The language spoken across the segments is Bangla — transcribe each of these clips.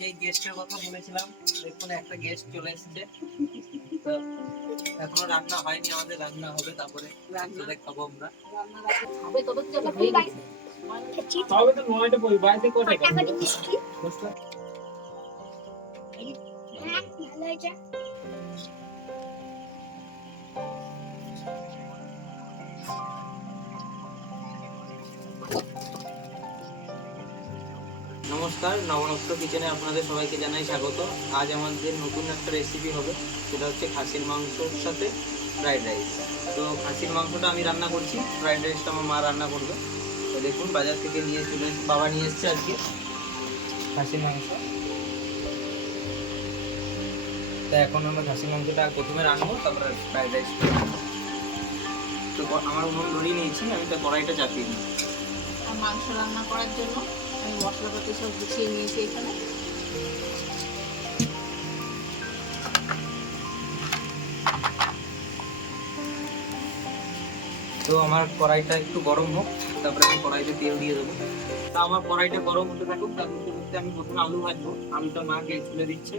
যে গেস্টের কথা বলেছিলাম, দেখুন একটা গেস্ট চলে এসেছে। তো এখনো রান্না হয়নি, আমাদের রান্না হবে, তারপরে রান্না খাবো আমরা। খাবে তবে তো যখন হয়ে গেছে তাহলে তো 9টা বই বাইরে কোথায় ফাটাফাটি মিষ্টি দশটা ভালো হয়েছে। নমস্কার, নবরত্ন কিচেনে আপনাদের সবাইকে জানাই স্বাগত। আজ আমাদের নতুন একটা রেসিপি হবে, সেটা হচ্ছে খাসির মাংসর সাথে ফ্রাইড রাইস। তো খাসির মাংসটা আমি রান্না করছি, ফ্রাইড রাইসটা আমার মা রান্না করবে। তো দেখুন, বাজার থেকে নিয়ে চলে বাবা নিয়ে এসছে আজকে খাসির মাংস। তো এখন আমরা খাসির মাংসটা প্রথমে রান্নাবো, তারপরে ফ্রাইড রাইস। তো আমার উনুন ধরিয়ে নিয়েছি, আমি তো কড়াইটা চাপিয়ে নিই। আর মাংস রান্না করার জন্য আমি মশলাপাতি সব গুছিয়ে নিয়েছি এখানে। তো আমার কড়াইটা একটু গরম হোক, তারপরে আমি কড়াইতে তেল দিয়ে দেবো। তা আমার কড়াইটা গরম হতে থাকুক, তার মধ্যে আমি প্রথমে আলু ভাজবো। আলুটা মা কেটে তুলে দিচ্ছে,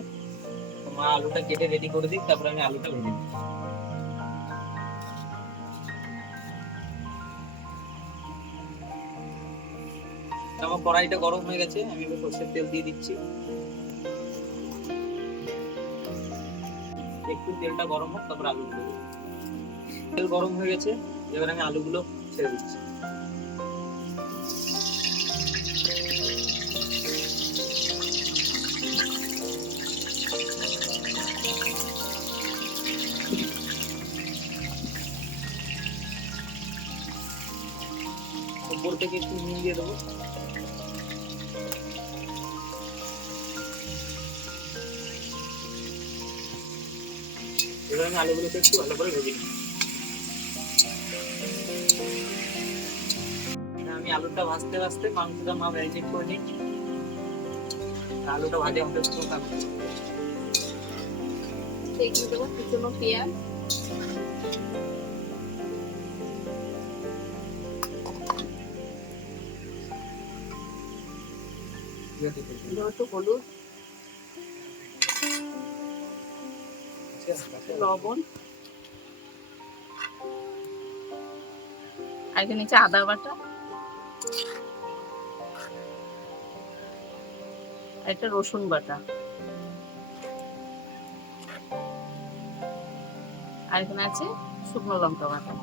তো মা আলুটা কেটে রেডি করে দিক, তারপরে আমি আলুটা ভেজে দিই। আমার কড়াইটা গরম হয়ে গেছে, আমি এবার সরষের তেল দিয়ে দিচ্ছি। একটু তেলটা গরম হোক, তারপর আলুগুলো দেবো। তেল গরম হয়ে গেছে, এবার আমি আলুগুলো ছেড়ে দিচ্ছি। উপর থেকে একটু নুন দিয়ে দেবো। এবার আমি আলুগুলোকে একটু ভালো করে ভেজে নিই। আমি আলুটা ভাজতে ভাজতে মাংসটা মা ম্যারিনেট করে নিই। আলুটা ভাজা হতে থাকবে। দিয়ে দেবো কুচনো পেঁয়াজ, একটু হলুদ, লবণ, আর এখানে নিচে আদা বাটা, আর একটা রসুন বাটা, আর এখানে আছে শুকনো লঙ্কা বাটা।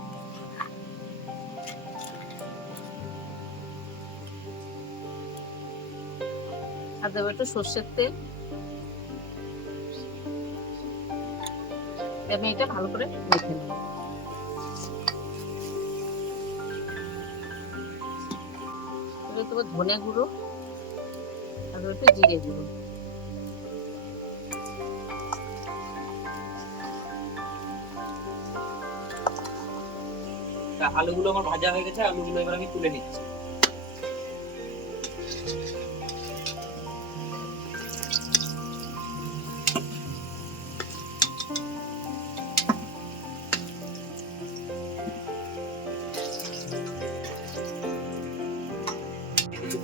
আর দেবো একটু সর্ষের তেল। আমি এটা ভালো করে মেখে নেব। এবার দেবো ধনে গুঁড়ো, আর একটু জিরে গুঁড়ো। আলুগুলো আমার ভাজা হয়ে গেছে, আলুগুলো এবার আমি তুলে নিচ্ছি।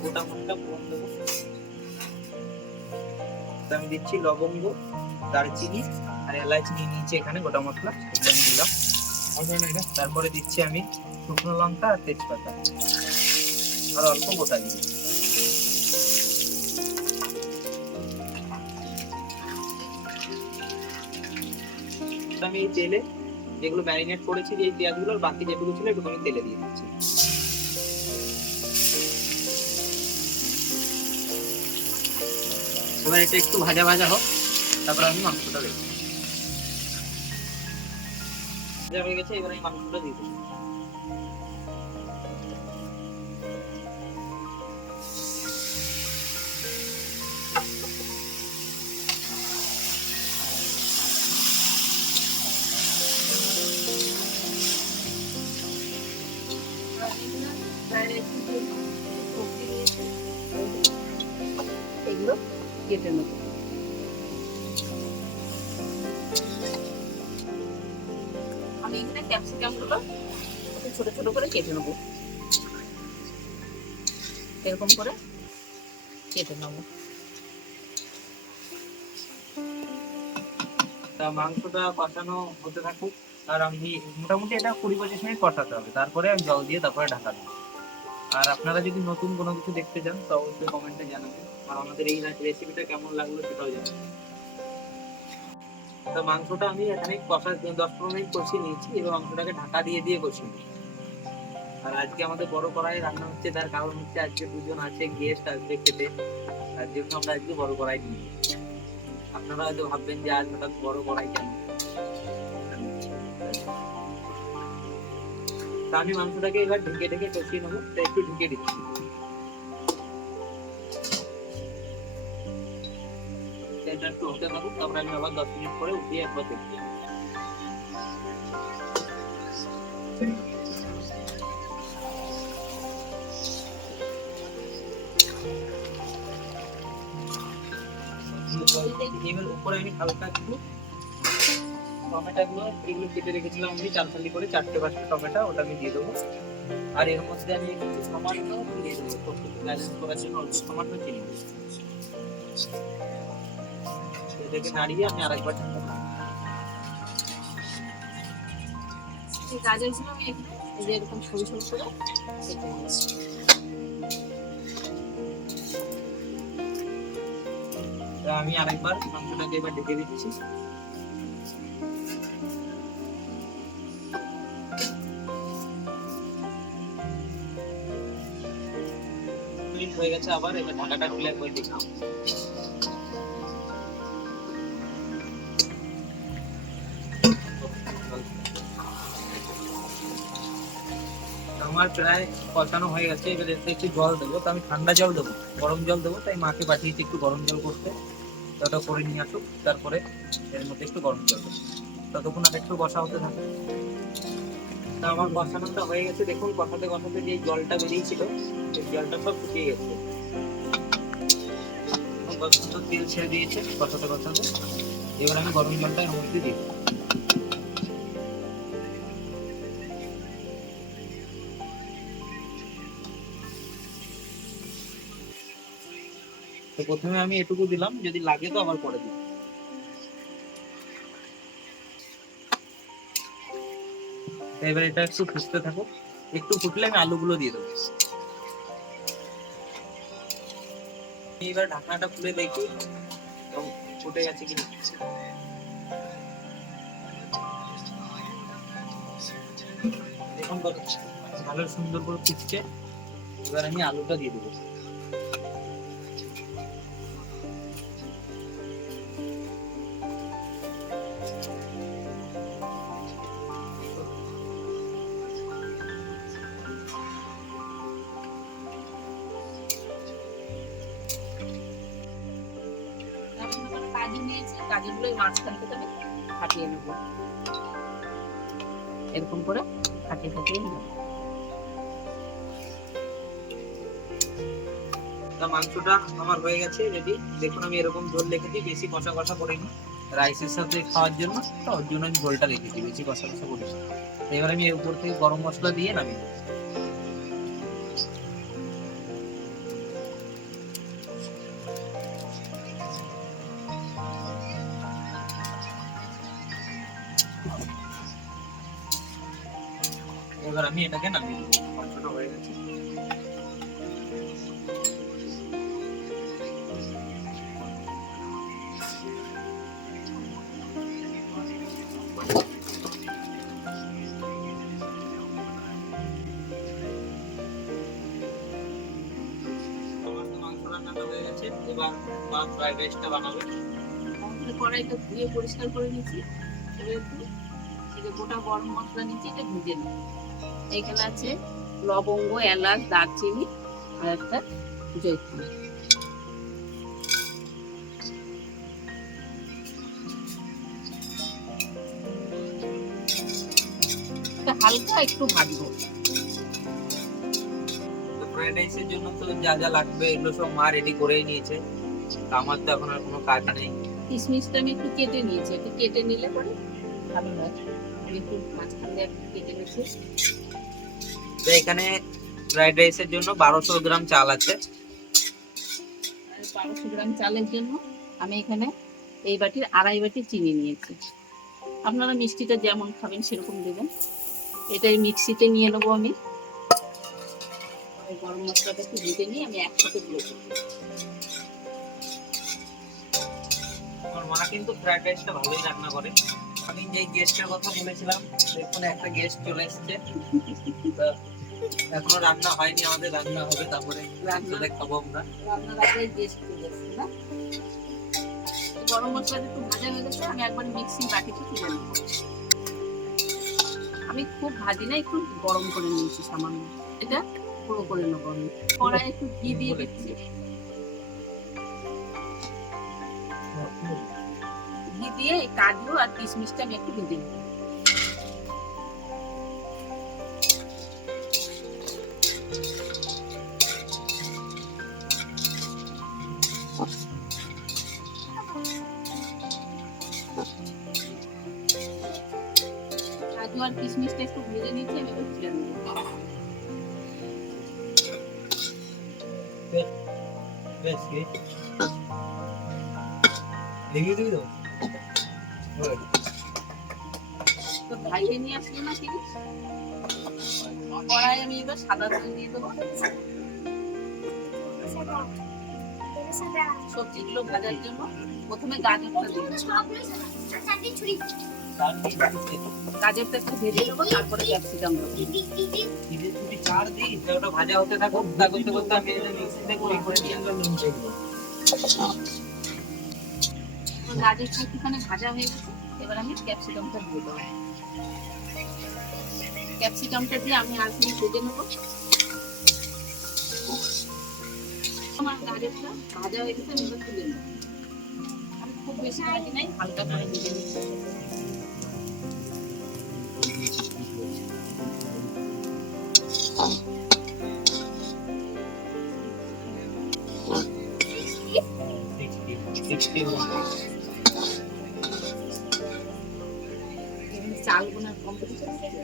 গোটা মশলা ফোড়ন দেবো। আমি দিচ্ছি লবঙ্গ, দারচিনি আর এলাচ নিয়ে নিয়েছি এখানে, গোটা মশলা এগুলো আমি দিলাম। তারপরে দিচ্ছি আমি শুকনো লঙ্কা আর তেজপাতা আর অল্প গোটা জিরে। আমি এই তেলে যেগুলো ম্যারিনেট করেছি, যে পেঁয়াজগুলো বাকি যেগুলো ছিল একটু আমি তেলে দিয়ে দিচ্ছি। এবার এটা একটু ভাজা ভাজা হোক, তারপর আমি মাংসটা দেবো। ভাজা হয়ে গেছে, এবার আমি মাংসটা দিয়ে দেবো। এগুলো কেটে নেব। আমি এখানে ক্যাপসিকাম গুলো ছোট ছোট করে কেটে নেবো, এরকম করে কেটে নেবো। তা মাংসটা কষানো হতে থাকুক, আর আমি মোটামুটি এটা 20-25 মিনিট কষাতে হবে, তারপরে আমি জল দিয়ে তারপরে ঢাকা দেবো। আর আপনারা যদি নতুন কোনো কিছু দেখতে চান তো অবশ্যই কমেন্টে জানাবেন, আর আমাদের এই রেসিপিটা কেমন লাগলো সেটাও জানাবেন। তো মাংসটা আমি এখানে 10-15 মিনিট কষিয়ে নিয়েছি, এবার মাংসটাকে ঢাকা দিয়ে দিয়ে কষিয়ে নিই। আর আজকে আমাদের বড় কড়াই রান্না হচ্ছে, তার কারণ হচ্ছে আজকে দুজন আছে, গেস্ট আসবে খেতে, তার জন্য আমরা আজকে বড় কড়াই নিয়েছি। আপনারা হয়তো ভাববেন যে আজ হঠাৎ বড় কড়াই কেন। তা আমি মাংসটাকে এবার ঢেকে ঢেকে কষিয়ে নেবো, তাই একটু ঢেকে দিচ্ছি। এটা একটু হতে থাকুক, তারপরে আমি আবার 10 মিনিট পরে উঠিয়ে একবার দেখছি। এবার উপরে আমি হালকা একটু টমেটোগুলো এগুলো কেটে রেখেছিলাম, আমি 4 ফালি করে 4টে-5টে টমেটো, ওটা আমি দিয়ে দেবো। আর এর মধ্যে আমি একটু সামান্য দিয়ে দেবো, ব্যালেন্স করার জন্য অল্প সামান্য চিনি দেবো। এটাকে নাড়িয়ে আমি আরেকবার ঠান্ডা করব। এই গাজরগুলো আমি এখানে এই যে এরকম সরু সরু করে কেটে নিয়েছি। তা আমি আরেকবার মাংসটাকে এবার ঢেকে দিচ্ছি। মিনিট হয়ে গেছে, আবার এবার ঢাকাটা খুলে একবার দেখলাম। আমার প্রায় কষানো হয়ে গেছে, এবার এতে একটু জল দেবো। তো আমি ঠান্ডা জল দেবো, গরম জল দেবো, তাই মাকে পাঠিয়েছি একটু গরম জল করতে, ওটা করে নিয়ে আসুক, তারপরে এর মধ্যে একটু গরম জল দেবো। ততক্ষণ আর একটু কষা হতে থাকে। তা আমার কষানোটা হয়ে গেছে, দেখুন কষাতে কষাতে যে জলটা বেরিয়েছিল সেই জলটা সব শুকিয়ে গেছে, কত তেল ছেড়ে দিয়েছে কষাতে কষাতে। এবার আমি গরম জলটা এর মধ্যে দিই। তো প্রথমে আমি এটুকু দিলাম, যদি লাগে তো আবার পরে দিই। এবার এটা একটু ফুটতে থাকো, একটু ফুটলে আমি আলুগুলো দিয়ে দেবো। এবার ঢাকনাটা খুলে দেখি ফুটে গেছে কিনা। দেখুন ভালো সুন্দর করে ফুটছে, এবার আমি আলুটা দিয়ে দেবো। কাজু নিয়েছি, কাজুগুলো মাঝখান থেকে আমি ফাটিয়ে নেবো, এরকম করে ফাটিয়ে ফাটিয়ে নেবো। মাংসটা আমার হয়ে গেছে রেডি। দেখুন আমি এরকম ঝোল রেখেছি, বেশি কষা কষা করিনি, রাইসের সাথে খাওয়ার জন্য, তো ওর জন্য আমি ঝোলটা রেখেছি, বেশি কষা কষা করিনি। এবার আমি এর উপর থেকে গরম মশলা দিয়ে নামিয়ে দেবো। এবার আমি এটাকে নামিয়ে দেবো, মাংসটা হয়ে গেছে। মাংস রান্নাটা হয়ে গেছে, এবার মা ফ্রাইড রাইসটা বানাবে। কড়াইটা ধুয়ে পরিষ্কার করে নিচ্ছি। এবার একটু এই যে গোটা গরম মশলা নিচ্ছি, এটা ভেজে নেব। এখানে আছে লবঙ্গ, এলাচ, দারচিনি আর একটা জয়ফল। হালকা একটু ভাজবো। ফ্রাইড রাইসের জন্য তো যা যা লাগবে এগুলো সব মা রেডি করেই নিয়েছে, তো আমার তো এখন আর কোনো কাজ নেই। কিশমিশটা আমি একটু কেটে নিয়েছি, একটু কেটে নিলে পরে ভালো হয়। আমি একটু মাঝখান দিয়ে একটু কেটে নিয়েছি। তো এখানে ফ্রাইড রাইসের জন্য 1200 গ্রাম চাল আছে। 1200 গ্রাম চালের জন্য আমি এখানে এই বাটির 2.5 বাটি চিনি নিয়েছি। আপনারা মিষ্টিটা যেমন খাবেন সেরকম দেবেন। এটাই মিক্সিতে নিয়ে নেবো আমি। গরম মশলাটা একটু ভেজে নিয়ে আমি একসাথে গুঁড়ো করবো। আমার মা কিন্তু ফ্রাইড রাইসটা ভালোই রান্না করে। আমি যে গেস্টের কথা বলেছিলাম, দেখুন একটা গেস্ট চলে এসেছে। তা এখনো রান্না হয়নি, আমাদের রান্না হবে, তারপরে একসাথে খাবো আমরা। রান্নার আগে গেস্ট চলে এসেছে না? গরম মশলাটা একটু ভাজা হয়ে গেছে, আমি একবার মিক্সি বাটিতে তুলে নেবো। আমি খুব ভাজি না, একটু গরম করে নিয়েছি সামান্য। এটা পুরো করে নেবো আমি। কড়াই একটু ঘি দিয়ে দিচ্ছি। ঘি দিয়ে এই কাজু আর কিশমিশটা আমি একটু ভেজে নেবো। কাজু আর কিশমিশটা একটু ভেজে নিচ্ছি, আমি একটু তুলে নেবো। বেশ কি দেখি দিবি তো তো ভাইকে নিয়ে আসলি না ঠিক? কড়াই আমি এবার সাদা তেল দিয়ে দেবো। সবজিগুলো ভাজার জন্য প্রথমে গাজরটা দিয়ে দেবো। গাজরটা একটু ভেজে নেবো, তারপরে ক্যাপসিকাম দেবো। চার দিই ওটা ভাজা হতে থাকুক, তা করতে করতে আমি এটা মিক্সিতে গুঁড়ো করে নিয়ে আসলাম। গাজরটা একটুখানি ভাজা হয়ে গেছে, এবার আমি ক্যাপসিকামটা দিয়ে দেবো। ক্যাপসিকামটা দিয়ে আমি আর কি ভেজে নেবো। আমার গাজরটা ভাজা হয়ে গেছে, আমি এবার তুলে নেবো। আমি খুব বেশি ভাজি নাই, হালকা করে ভেজে নিচ্ছি। চাল বোনার কম্পিটিশন আছে।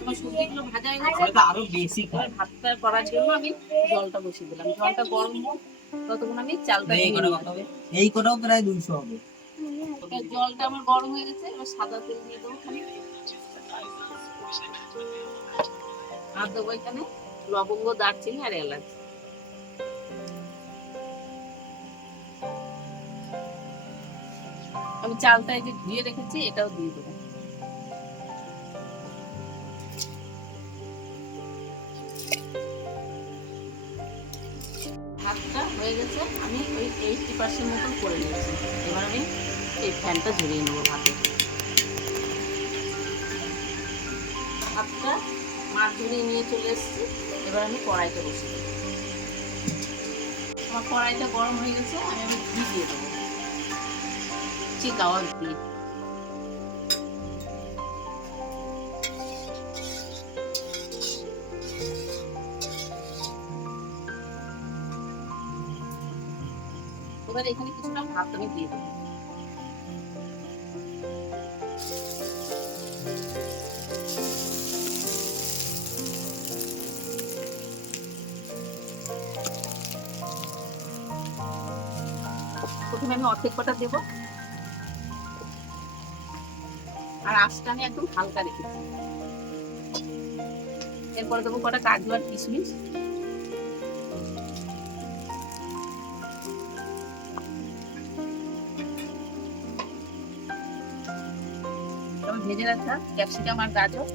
আমার সবজিগুলো ভাজা হয়ে গেছে, এটা আরো বেশি এবার ভাতটা করার জন্য আমি জলটা বসিয়ে দিলাম। জলটা গরম হোক, ততক্ষণ আমি চালটা এই ধুয়ে কটা নেবো। কত হবে? এই কটাও প্রায় 200 হবে। এবার জলটা আমার গরম হয়ে গেছে, এবার সাদা তেল দিয়ে দেবো। আর দেবো এখানে লবঙ্গ, দারচিনি আর এলাচ। আমি চালটা এই যে ধুয়ে রেখেছি, এটাও দিয়ে দেবো। ভাতটা হয়ে গেছে, আমি ওই 80% মতন করে নিয়েছি। এবার আমি এই ফ্যানটা ঝরিয়ে নেবো ভাতে। ভাতটা মাছ ঝরিয়ে নিয়ে চলে এসেছি, এবার আমি কড়াইটা বসিয়ে দেবো। আমার কড়াইটা গরম হয়ে গেছে, আমি ঘি দিয়ে দেবো। গাওয়া ঘি। এবার এখানে কিছুটা ভাত আমি দিয়ে দেবো। প্রথমে আমি অর্ধেক কটা দেবো, আর আঁচটা আমি একদম হালকা রেখেছি। এরপরে দেবো কটা কাজু আর কিশমিশ। ভেজে রাখা ক্যাপসিকাম আর গাজর।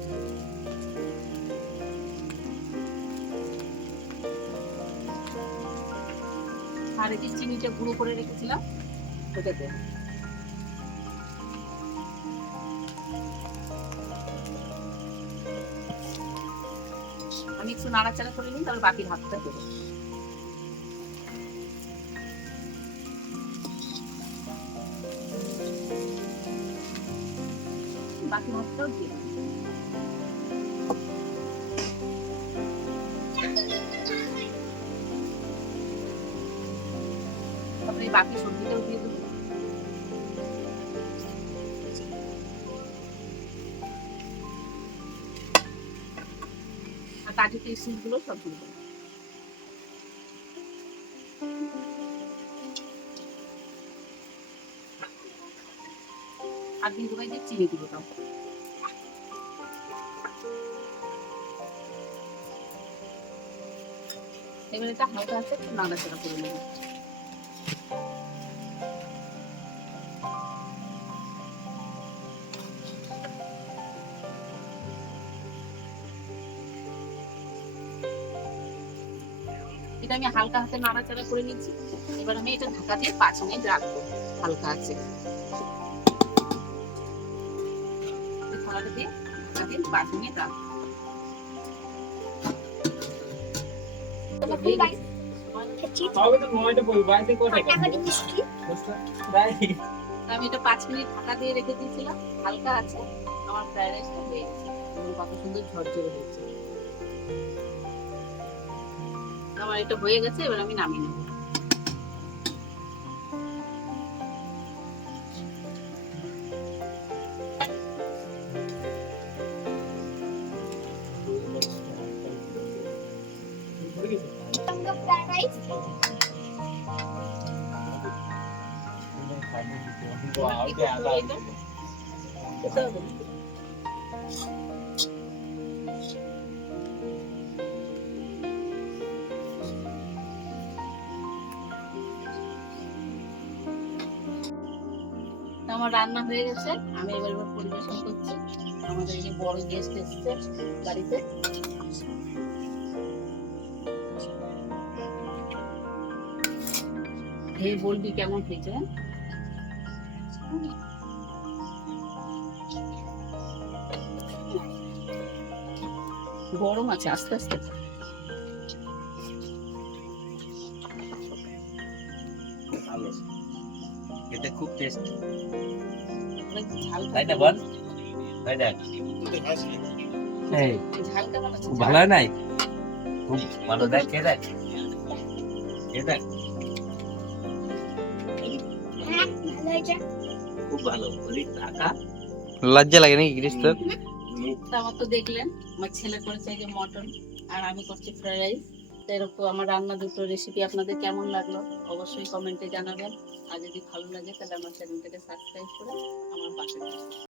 আর এই যে চিনিটা গুঁড়ো করে রেখেছিলাম, ওটা দেব। আমি একটু নাড়াচাড়া করে নিই, তাহলে বাকি ভাতটা দেবো। বাকি ভাতটাও দিয়ে দেবো। তারপরে বাকি সবজিটাও দিয়ে দেবো। আর কাজু কিশমিশ গুলো সব দিয়ে দেবো। আর দিয়ে দেবো এই যে চিনি দিব তাও। এবার এটা হালকা আছে একটু নাড়াচাড়া করে নেবো। এটা আমি হালকা হাতে নাড়াচাড়া করে নিচ্ছি। এবার আমি এটা ঢাকা দিয়ে 5 মিনিট রাখবো হালকা আছে। থালাটা দিয়ে ঢাকা দিয়ে 5 মিনিট রাখবো। হবে তো 9টা পড়বে, বাড়িতে কটায়? আমি এটা 5 মিনিট ঢাকা দিয়ে রেখে দিয়েছিলাম, হালকা আছে। আমার ফ্রাইড রাইসটা হয়ে গেছে। কত সুন্দর ঝরঝরে হয়েছে। আমার এটা হয়ে গেছে, এবার আমি নামিয়ে নেব। আমার রান্না হয়ে গেছে, আমি এবার পরিবেশন করছি। আমাদের এই যে বড় গেস্ট এসেছে বাড়িতে। এই বলবি কেমন হয়েছে। গরম আছে, আস্তে আস্তে। ভালো খেতে, খুব টেস্ট। ঝালটা তাই না বল? তাই দেখ, এই ঝালটা ভালো আছে। খুব ভালো হয় নাই? খুব ভালো, দেখ খেয়ে দেখ, খেয়ে দেখ, খুব ভালো। বলি টাকা লজ্জা লাগে নাকি গ্রিস তোর? তা আমার তো দেখলেন, আমার ছেলে করেছে এই যে মটন, আর আমি করছি ফ্রাইড রাইস। এরকম আমার রান্না দুটো রেসিপি আপনাদের কেমন লাগলো অবশ্যই কমেন্টে জানাবেন। আর যদি ভালো লাগে তাহলে আমার চ্যানেলটাকে সাবস্ক্রাইব করে আমার পাশে থাকবেন।